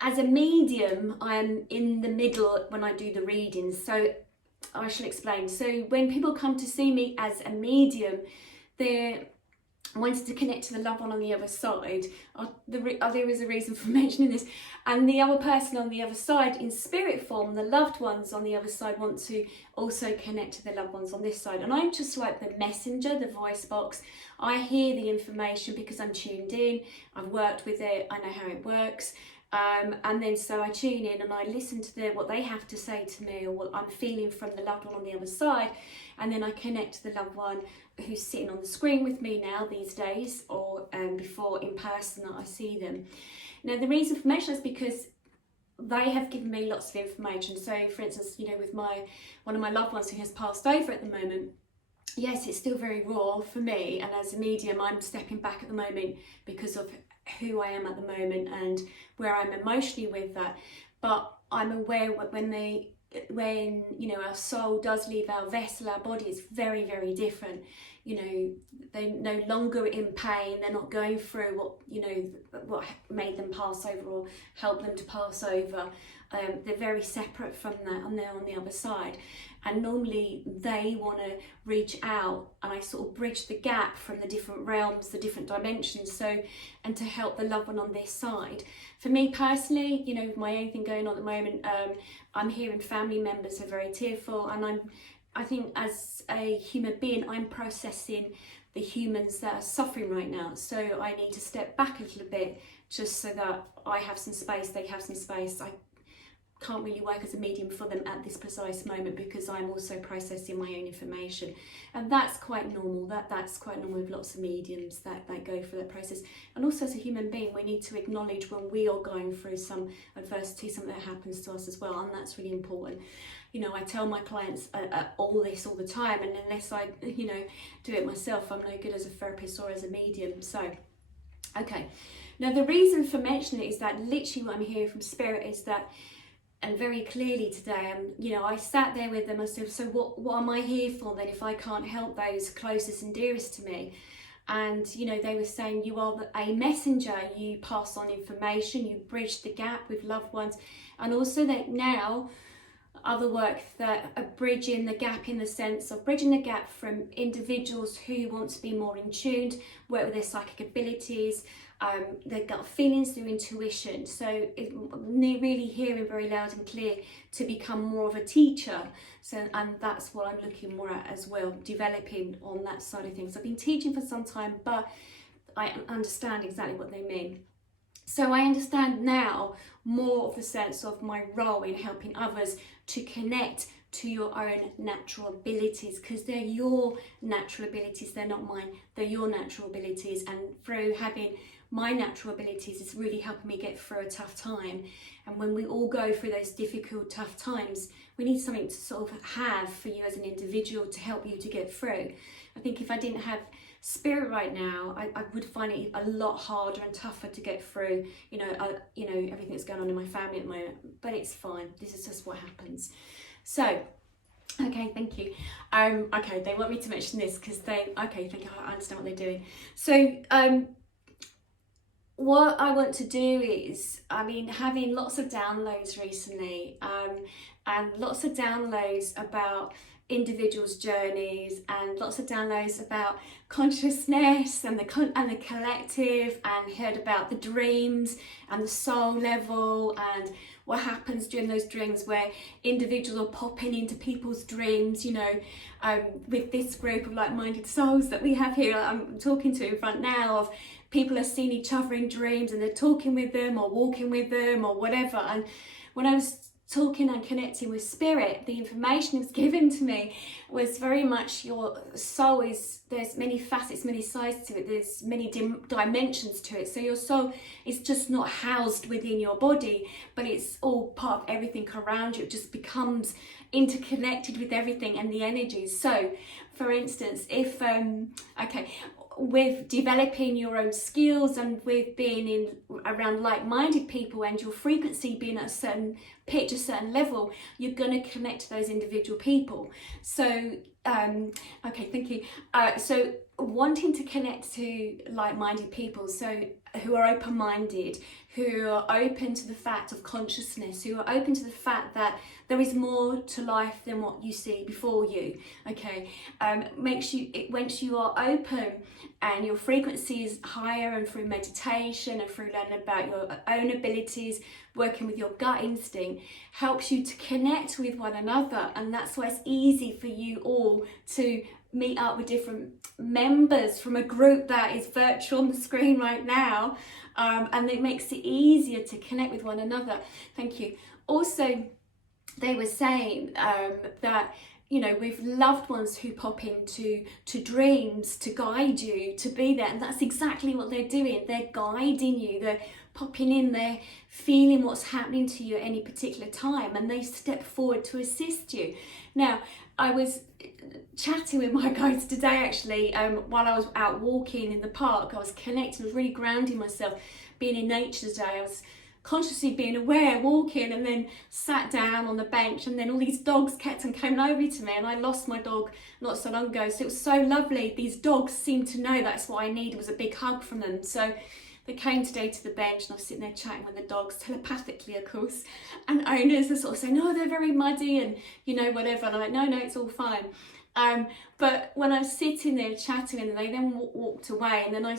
As a medium, I'm in the middle when I do the readings. So I shall explain. So when people come to see me as a medium, they're wanted to connect to the loved one on the other side. There is a reason for mentioning this. And the other person on the other side, in spirit form, the loved ones on the other side want to also connect to the loved ones on this side. And I'm just like the messenger, the voice box. I hear the information because I'm tuned in. I've worked with it. I know how it works. And then so I tune in and I listen to what they have to say to me, or what I'm feeling from the loved one on the other side, and then I connect to the loved one who's sitting on the screen with me now these days, or before in person that I see them. Now the reason for mentioning is because they have given me lots of information. So for instance, you know, with one of my loved ones who has passed over at the moment, yes, it's still very raw for me, and as a medium I'm stepping back at the moment because of who I am at the moment and where I'm emotionally with that. But I'm aware when you know, our soul does leave our vessel, our body is very, very different. You know, they're no longer in pain, they're not going through what, you know, what made them pass over or helped them to pass over. They're very separate from that, and they're on the other side. And normally they want to reach out, and I sort of bridge the gap from the different realms, the different dimensions, so, and to help the loved one on this side. For me personally, you know, with my own thing going on at the moment, I'm hearing family members are very tearful, and I think as a human being, I'm processing the humans that are suffering right now. So I need to step back a little bit just so that I have some space, they have some space. I can't really work as a medium for them at this precise moment because I'm also processing my own information, and that's quite normal. That's quite normal with lots of mediums that go through that process. And also as a human being, we need to acknowledge when we are going through some adversity, something that happens to us as well, and that's really important. You know, I tell my clients all this all the time, and unless I, you know, do it myself, I'm no good as a therapist or as a medium. So, okay. Now the reason for mentioning it is that literally what I'm hearing from Spirit is that, and very clearly today, you know, I sat there with them. I said, so what am I here for then if I can't help those closest and dearest to me? And, you know, they were saying you are a messenger, you pass on information, you bridge the gap with loved ones. And also that now other work that are bridging the gap in the sense of bridging the gap from individuals who want to be more in tune, work with their psychic abilities, their gut feelings, their intuition. So really hearing very loud and clear to become more of a teacher. So, and that's what I'm looking more at as well, developing on that side of things. I've been teaching for some time, but I understand exactly what they mean. So I understand now more of the sense of my role in helping others to connect to your own natural abilities, because they're your natural abilities, they're not mine, they're your natural abilities. And through having my natural abilities, it's really helping me get through a tough time. And when we all go through those difficult, tough times, we need something to sort of have for you as an individual to help you to get through. I think if I didn't have Spirit right now, I would find it a lot harder and tougher to get through, you know, everything that's going on in my family at the moment. But it's fine. This is just what happens. So, okay, thank you. Okay, they want me to mention this because thank you, I understand what they're doing. So, what I want to do is, I mean, having lots of downloads recently, and lots of downloads about individuals' journeys, and lots of downloads about consciousness and the collective, and heard about the dreams and the soul level and what happens during those dreams where individuals are popping into people's dreams, you know, with this group of like-minded souls that we have here I'm talking to in front now, of people are seeing each other in dreams and they're talking with them or walking with them or whatever. And when I was talking and connecting with Spirit, the information that was given to me was very much your soul there's many facets, many sides to it, there's many dimensions to it. So your soul is just not housed within your body, but it's all part of everything around you. It just becomes interconnected with everything and the energies. So for instance, if with developing your own skills and with being around like-minded people and your frequency being at a certain pitch, a certain level, you're going to connect to those individual people. So okay, thank you. So wanting to connect to like-minded people, so who are open-minded, who are open to the fact of consciousness, who are open to the fact that there is more to life than what you see before you. Okay, once you are open and your frequency is higher, and through meditation and through learning about your own abilities, working with your gut instinct, helps you to connect with one another. And that's why it's easy for you all to meet up with different members from a group that is virtual on the screen right now, and it makes it easier to connect with one another. Thank you. Also, they were saying that, you know, with loved ones who pop into dreams to guide you, to be there, and that's exactly what they're doing. They're guiding you, they're popping in, they're feeling what's happening to you at any particular time, and they step forward to assist you. Now, I was chatting with my guides today, actually, while I was out walking in the park. I was connecting, I was really grounding myself, being in nature today. I was consciously being aware, walking, and then sat down on the bench, and then all these dogs kept on coming over to me, and I lost my dog not so long ago, so it was so lovely. These dogs seemed to know that's what I needed, was a big hug from them. So they came today to the bench, and I was sitting there chatting with the dogs, telepathically of course, and owners are sort of saying, oh, they're very muddy and, you know, whatever, and I'm like, no, it's all fine. But when I was sitting there chatting, and they then walked away, and then I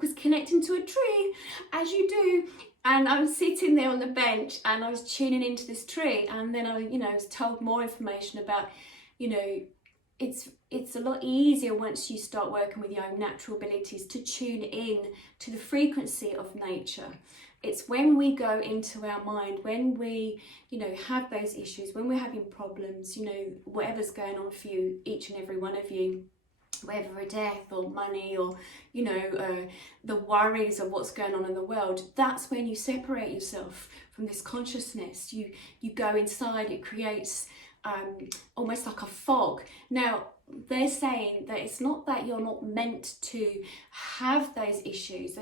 was connecting to a tree, as you do, and I was sitting there on the bench, and I was tuning into this tree, and then I was told more information about, you know, it's a lot easier once you start working with your own natural abilities to tune in to the frequency of nature. It's when we go into our mind, when we, you know, have those issues, when we're having problems, you know, whatever's going on for you, each and every one of you, whether a death or money or, you know, the worries of what's going on in the world, that's when you separate yourself from this consciousness. You go inside, it creates almost like a fog. Now, they're saying that it's not that you're not meant to have those issues.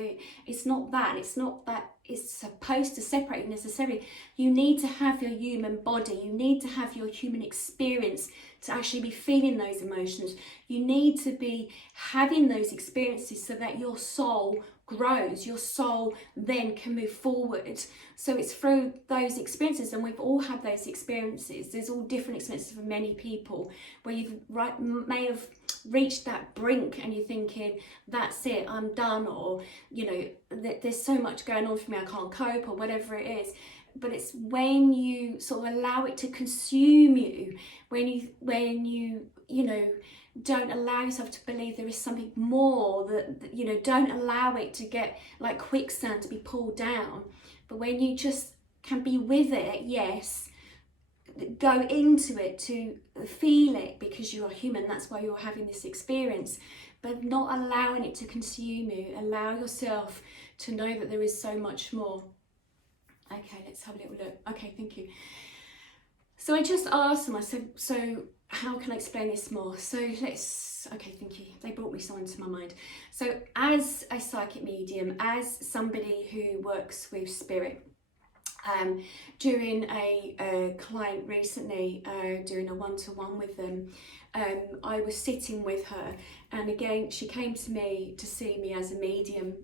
It's not that it's supposed to separate you necessarily. You need to have your human body. You need to have your human experience to actually be feeling those emotions. You need to be having those experiences so that your soul grows, your soul then can move forward. So it's through those experiences, and we've all had those experiences. There's all different experiences for many people where you may have reached that brink and you're thinking, that's it, I'm done, or, you know, there's so much going on for me, I can't cope, or whatever it is. But it's when you sort of allow it to consume you, when you don't allow yourself to believe there is something more, that you know, don't allow it to get like quicksand to be pulled down, but when you just can be with it, yes, go into it to feel it, because you are human, that's why you're having this experience, but not allowing it to consume you. Allow yourself to know that there is so much more. Okay, let's have a little look. Okay, thank you. So I just asked them, I said, so how can I explain this more? So okay, thank you. They brought me someone to my mind. So as a psychic medium, as somebody who works with spirit, during a client recently, doing a one-to-one with them, I was sitting with her, and again, she came to me to see me as a medium.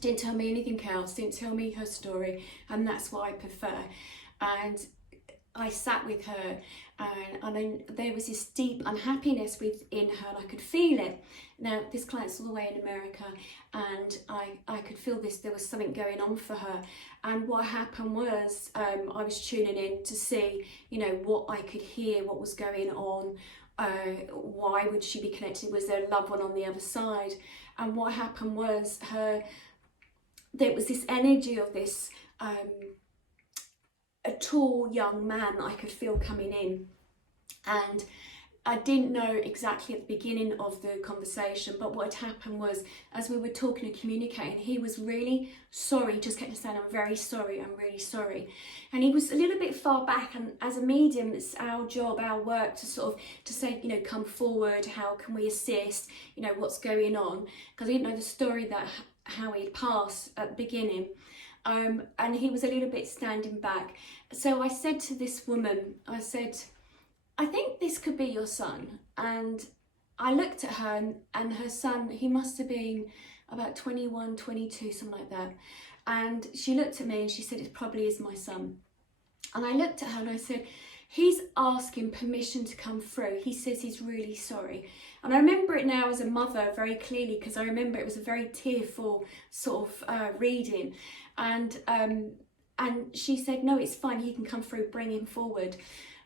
Didn't tell me anything else, didn't tell me her story, and that's what I prefer. And I sat with her, and then there was this deep unhappiness within her, and I could feel it. Now, this client's all the way in America, and I could feel this, there was something going on for her. And what happened was, I was tuning in to see, you know, what I could hear, what was going on, why would she be connected, was there a loved one on the other side? And what happened was, there was this energy of this a tall young man that I could feel coming in, and I didn't know exactly at the beginning of the conversation, but what had happened was, as we were talking and communicating, he was really sorry, just kept saying, I'm very sorry, I'm really sorry. And he was a little bit far back, and as a medium, it's our job, our work to sort of, to say, you know, come forward, how can we assist, you know, what's going on, because I didn't know the story that how he'd passed at the beginning. And he was a little bit standing back. So I said to this woman, I said, I think this could be your son. And I looked at her, and her son, he must have been about 21, 22, something like that. And she looked at me and she said, it probably is my son. And I looked at her and I said, he's asking permission to come through. He says he's really sorry. And I remember it now as a mother very clearly, because I remember it was a very tearful sort of reading. And she said, no, it's fine, he can come through, bring him forward.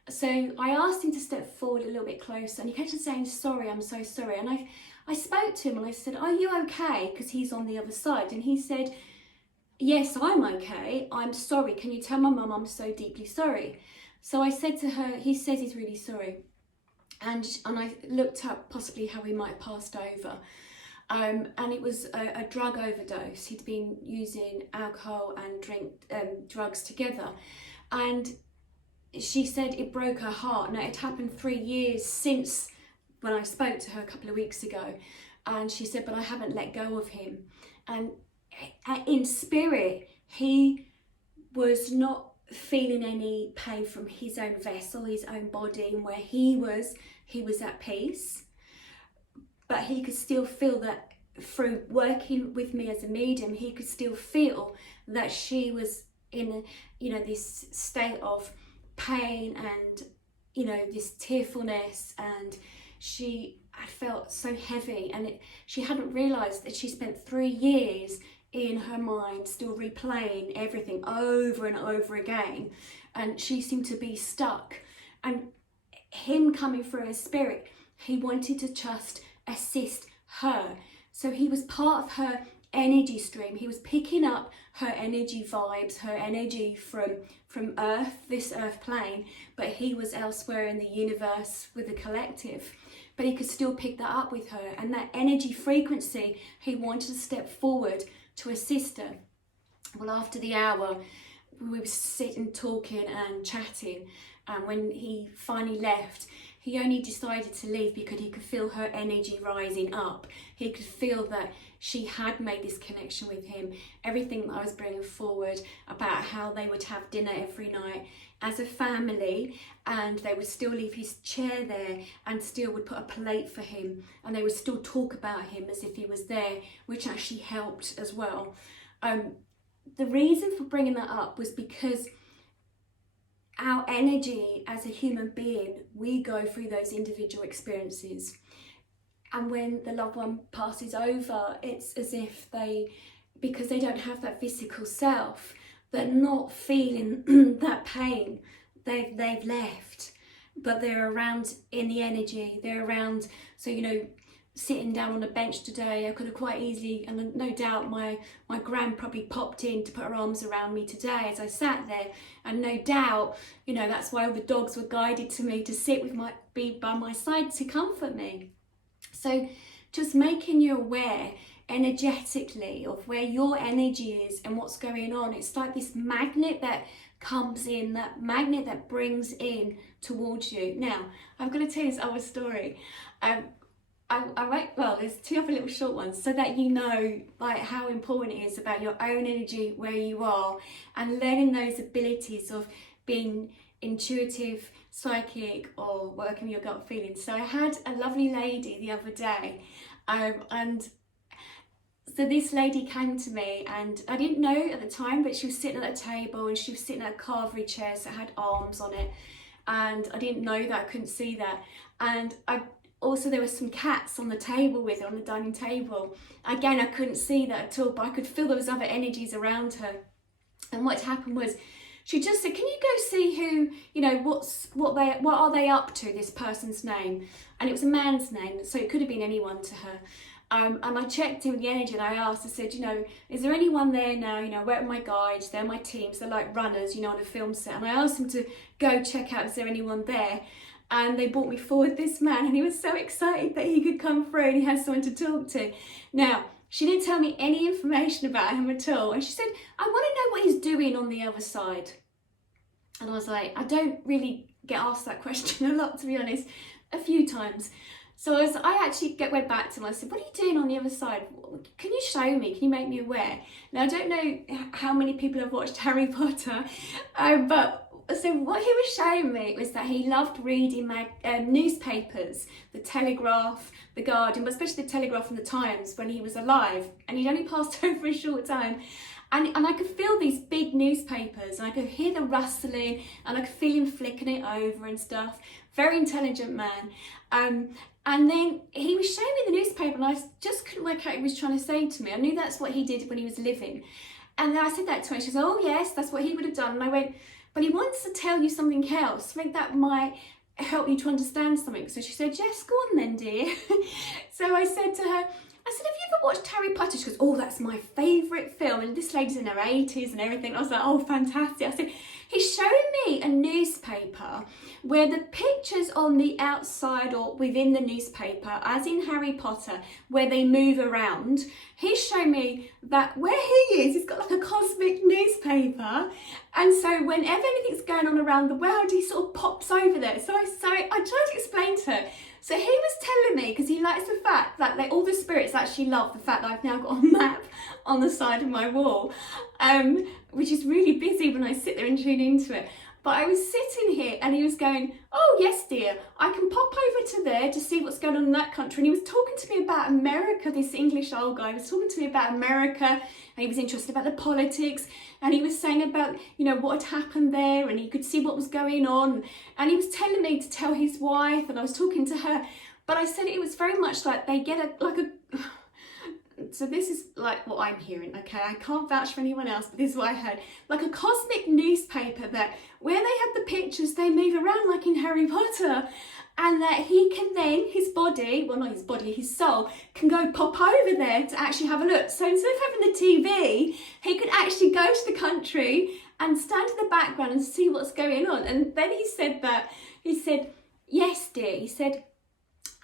So I asked him to step forward a little bit closer, and he kept on saying, sorry, I'm so sorry. And I spoke to him and I said, are you okay? Because he's on the other side. And he said, yes, I'm okay. I'm sorry. Can you tell my mum I'm so deeply sorry? So I said to her, he says he's really sorry. And I looked up possibly how he might have passed over. And it was a drug overdose. He'd been using alcohol and drugs together. And she said it broke her heart. Now, it happened 3 years since when I spoke to her a couple of weeks ago. And she said, but I haven't let go of him. And in spirit, he was not feeling any pain from his own vessel, his own body, and where he was at peace. But he could still feel that through working with me as a medium, he could still feel that she was in this state of pain and this tearfulness, and I felt so heavy, and she hadn't realised that she spent 3 years in her mind still replaying everything over and over again, and she seemed to be stuck. And him coming through her spirit, he wanted to just assist her. So he was part of her energy stream. He was picking up her energy vibes, her energy from Earth, this Earth plane, but he was elsewhere in the universe with the collective. But he could still pick that up with her, and that energy frequency, he wanted to step forward to assist her. Well, after the hour, we were sitting talking and chatting, and when he finally left, he only decided to leave because he could feel her energy rising up. He could feel that she had made this connection with him. Everything that I was bringing forward about how they would have dinner every night as a family, and they would still leave his chair there and still would put a plate for him, and they would still talk about him as if he was there, which actually helped as well. The reason for bringing that up was because our energy as a human being, we go through those individual experiences. And when the loved one passes over, it's as if because they don't have that physical self, they're not feeling that pain. They've left, but they're around in the energy. They're around, so sitting down on a bench today, I could have quite easily, and no doubt my gran probably popped in to put her arms around me today as I sat there, and no doubt, that's why all the dogs were guided to me to be by my side to comfort me. So just making you aware energetically of where your energy is and what's going on. It's like this magnet that comes in, that magnet that brings in towards you. Now, I'm going to tell you this other story. There's 2 other little short ones so that you know how important it is about your own energy, where you are, and learning those abilities of being intuitive, psychic, or working with your gut feelings. So I had a lovely lady the other day, and so this lady came to me, and I didn't know at the time, but she was sitting at a table and she was sitting at a carvery chair, so it had arms on it, and I didn't know that, I couldn't see that. And also there were some cats on the table with her, on the dining table. Again, I couldn't see that at all, but I could feel there was other energies around her. And what happened was, she just said, can you go see who, what are they up to, this person's name? And it was a man's name, so it could have been anyone to her. And I checked in with the energy, and I asked, I said, is there anyone there now? Where are my guides? They're my teams. They're like runners, on a film set. And I asked them to go check out, is there anyone there? And they brought me forward this man, and he was so excited that he could come through and he had someone to talk to. Now, she didn't tell me any information about him at all. And she said, I want to know what he's doing on the other side. And I was like, I don't really get asked that question a lot, to be honest, a few times. So I actually went back to him. I said, what are you doing on the other side? Can you show me? Can you make me aware? Now, I don't know how many people have watched Harry Potter, but So what he was showing me was that he loved reading newspapers, the Telegraph, the Guardian, but especially the Telegraph and the Times when he was alive, and he'd only passed over for a short time. And I could feel these big newspapers, and I could hear the rustling, and I could feel him flicking it over and stuff. Very intelligent man. And then he was showing me the newspaper, and I just couldn't work out what he was trying to say to me. I knew that's what he did when he was living. And then I said that to her, and she said, oh yes, that's what he would have done. And I went, but he wants to tell you something else, something that might help you to understand something. So she said, yes, go on then, dear. So I said to her, I said, have you ever watched Harry Potter? She goes, oh, that's my favourite film. And this lady's in her 80s and everything. I was like, oh, fantastic. I said, he's showing me a newspaper where the pictures on the outside or within the newspaper, as in Harry Potter, where they move around, he's showing me that where he is, he's got like a cosmic newspaper. And so whenever anything's going on around the world, he sort of pops over there. So I tried to explain to her. So he was telling me, because he likes the fact that all the spirits actually love the fact that I've now got a map on the side of my wall, which is really busy when I sit there and tune into it. But I was sitting here and he was going, oh yes dear, I can pop over to there to see what's going on in that country. And he was talking to me about America, this English old guy was talking to me about America, and he was interested about the politics, and he was saying about, you know, what had happened there, and he could see what was going on. And he was telling me to tell his wife, and I was talking to her. But I said it was very much like they get so this is like what I'm hearing, okay? I can't vouch for anyone else, but this is what I heard. Like a cosmic newspaper that where they have the pictures, they move around like in Harry Potter, and that he can then, his body, well not his body, his soul, can go pop over there to actually have a look. So instead of having the TV, he could actually go to the country and stand in the background and see what's going on. And then he said, yes dear, he said,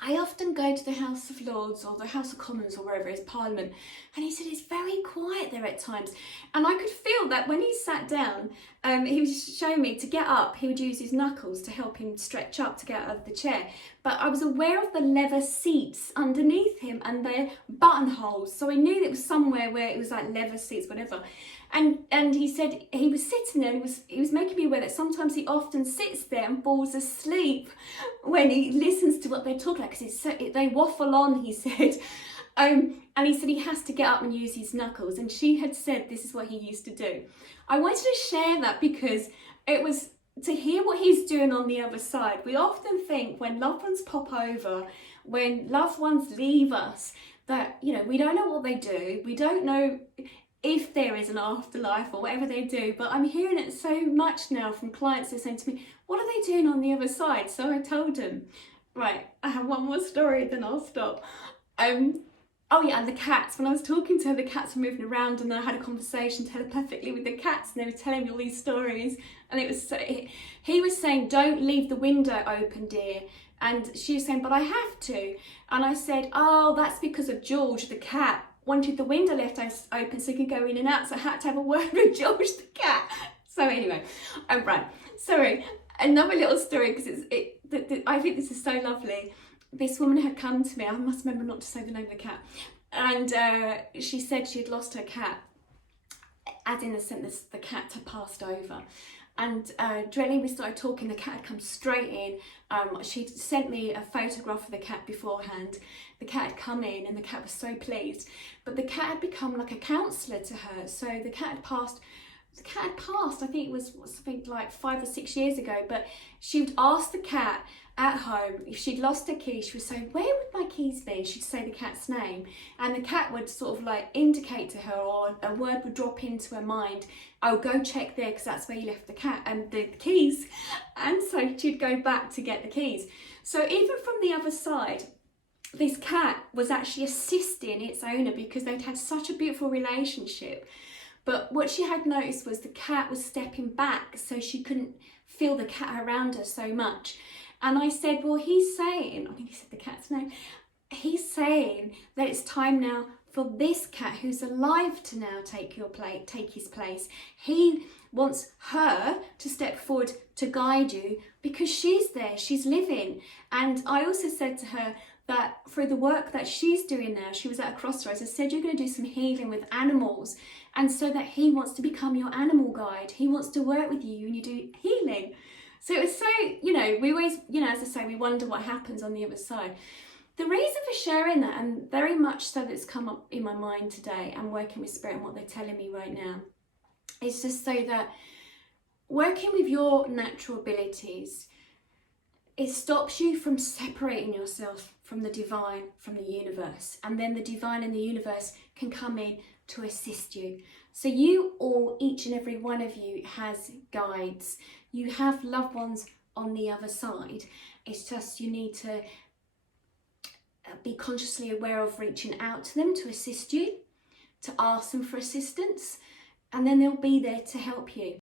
I often go to the House of Lords or the House of Commons or wherever it is, Parliament, and he said it's very quiet there at times. And I could feel that when he sat down, he was showing me to get up, he would use his knuckles to help him stretch up to get out of the chair. But I was aware of the leather seats underneath him and their buttonholes, so I knew that it was somewhere where it was like leather seats, whatever. And he said he was sitting there, and he was making me aware that sometimes he often sits there and falls asleep when he listens to what they're talking about, because they waffle on, he said. And he said he has to get up and use his knuckles, and she had said this is what he used to do. I wanted to share that because it was to hear what he's doing on the other side. We often think when loved ones pop over, when loved ones leave us, that, you know, we don't know what they do, we don't know if there is an afterlife or whatever they do, but I'm hearing it so much now from clients who are saying to me, what are they doing on the other side? So I told them, right, I have one more story, then I'll stop. Oh yeah, and the cats, when I was talking to her, the cats were moving around, and I had a conversation telepathically with the cats, and they were telling me all these stories, and it was so, he was saying, don't leave the window open, dear. And she was saying, but I have to. And I said, oh, that's because of George, the cat, wanted the window left open so he could go in and out, so I had to have a word with George the cat. So anyway, right, sorry, another little story, because I think this is so lovely. This woman had come to me, I must remember not to say the name of the cat, and she said she had lost her cat, as in the sense the cat had passed over. And directly we started talking, the cat had come straight in. She'd sent me a photograph of the cat beforehand. The cat had come in and the cat was so pleased. But the cat had become like a counsellor to her. So the cat had passed, I think it was something like 5 or 6 years ago, but she would ask the cat at home if she'd lost her keys. She would say, where would my keys be? She'd say the cat's name, and the cat would sort of like indicate to her, or a word would drop into her mind, oh, go check there because that's where you left the cat and the keys. And so she'd go back to get the keys. So even from the other side, this cat was actually assisting its owner because they'd had such a beautiful relationship. But what she had noticed was the cat was stepping back, so she couldn't feel the cat around her so much. And I said, well, he's saying, I think he said the cat's name, he's saying that it's time now for this cat who's alive to now take his place. He wants her to step forward to guide you because she's there, she's living. And I also said to her that through the work that she's doing now, she was at a crossroads and said, you're going to do some healing with animals. And so that he wants to become your animal guide. He wants to work with you and you do healing. So it was so, we always, as I say, we wonder what happens on the other side. The reason for sharing that, and very much so that's come up in my mind today and working with Spirit and what they're telling me right now, is just so that working with your natural abilities, it stops you from separating yourself from the divine, from the universe. And then the divine and the universe can come in to assist you. So you all, each and every one of you has guides. You have loved ones on the other side. It's just you need to be consciously aware of reaching out to them to assist you, to ask them for assistance, and then they'll be there to help you.